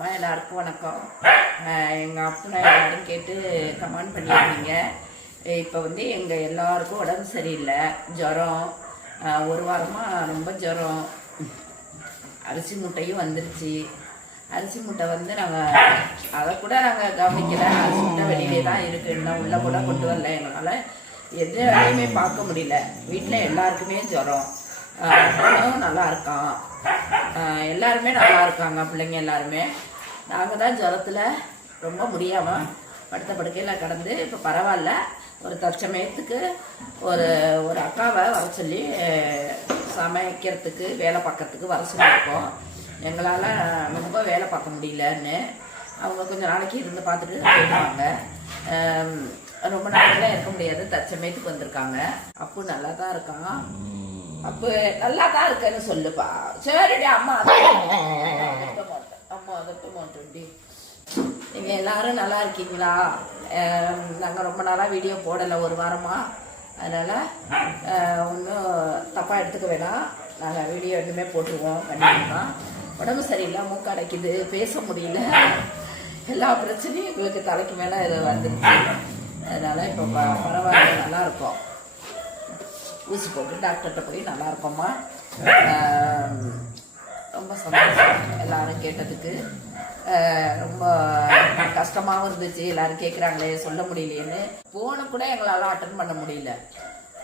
அம்மா எல்லாருக்கும் வணக்கம். எங்கள் அப்பனை எல்லாரும் கேட்டு கமெண்ட் பண்ணியிருந்தீங்க. இப்போ வந்து எங்கள் எல்லாருக்கும் உடம்பு சரியில்லை, ஜுரம். ஒரு வாரமாக ரொம்ப ஜுரம். அரிசி மூட்டையும் வந்துருச்சு. அரிசி மூட்டை வந்து நாங்கள் அதை கூட நாங்கள் கவனிக்கல. அரிசி மூட்டை வெளியிலே தான் இருக்குது, இன்னும் உள்ளே கூட கொண்டு வரல. எங்களால் எந்த வேலையுமே பார்க்க முடியல. வீட்டில் எல்லாருக்குமே ஜுரம். நல்லா இருக்கான், எல்லாருமே நல்லா இருக்காங்க, பிள்ளைங்க எல்லாருமே. நாங்கள் தான் ஜுரத்தில் ரொம்ப முடியாமல் படுத்த படுக்கையில் கிடந்து இப்போ பரவாயில்ல. ஒரு தற்சமயத்துக்கு ஒரு ஒரு அக்காவை வர சொல்லி சமைக்கிறதுக்கு வேலை பார்க்கறதுக்கு வர சொல்லியிருக்கோம். எங்களால் ரொம்ப வேலை பார்க்க முடியலன்னு அவங்க கொஞ்சம் நாளைக்கு இருந்து பார்த்துட்டு போயிடுவாங்க. ரொம்ப நாளைக்கெல்லாம் இருக்க முடியாது, தற்சமயத்துக்கு வந்திருக்காங்க. அப்போ நல்லா தான் இருக்கான். அப்போ நல்லா தான் இருக்குன்னு சொல்லுப்பா. சரிடி அம்மா, அம்மா அதட்ட மாட்டோம்டி. நீங்கள் எல்லாரும் நல்லா இருக்கீங்களா? நாங்கள் ரொம்ப நாளாக வீடியோ போடலை, ஒரு வாரமாக. அதனால் ஒன்றும் தப்பாக எடுத்துக்க வேணாம். நாங்கள் வீடியோ இன்னுமே போட்டுருவோம் கண்டிப்பாக. உடம்பு சரியில்லை, மூக்கு அடைக்குது, பேச முடியல, எல்லா பிரச்சனையும் எங்களுக்கு தலைக்கு மேலே இது வந்துடுச்சு. அதனால் இப்போ பரவாயில்ல, நல்லா இருக்கும். ஊசி போட்டு டாக்டர்கிட்ட போய் நல்லா இருக்கோம்மா. ரொம்ப சந்தோஷம் எல்லாரும் கேட்டதுக்கு. ரொம்ப கஷ்டமாகவும் இருந்துச்சு, எல்லாரும் கேட்குறாங்களே சொல்ல முடியலையேன்னு. ஃபோனை கூட எங்களால் அட்டன் பண்ண முடியல,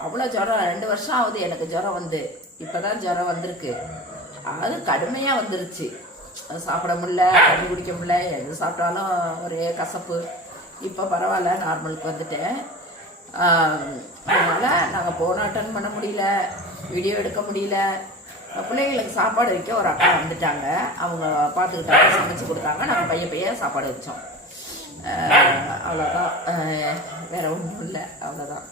அவ்வளோ ஜுரம். 2 வருஷம் ஆகுது எனக்கு ஜுரம் வந்து. இப்போ தான் ஜுரம் வந்திருக்கு, அது கடுமையாக வந்துருச்சு. சாப்பிட முடியல, தண்ணி குடிக்க முடியல, எது சாப்பிட்டாலும் ஒரே கசப்பு. இப்போ பரவாயில்ல, நார்மலுக்கு வந்துட்டேன். அதனால் நாங்கள் ஃபோன் அட்டன் பண்ண முடியல, வீடியோ எடுக்க முடியல. பிள்ளைங்களுக்கு சாப்பாடு வைக்க ஒரு அக்கா வந்துட்டாங்க, அவங்க பார்த்துக்கிட்டாங்க, சமைச்சு கொடுத்தாங்க. நாங்கள் பையன் சாப்பாடு வச்சோம். அவ்வளோதான், வேறு ஒன்றும் இல்லை, அவ்வளோதான்.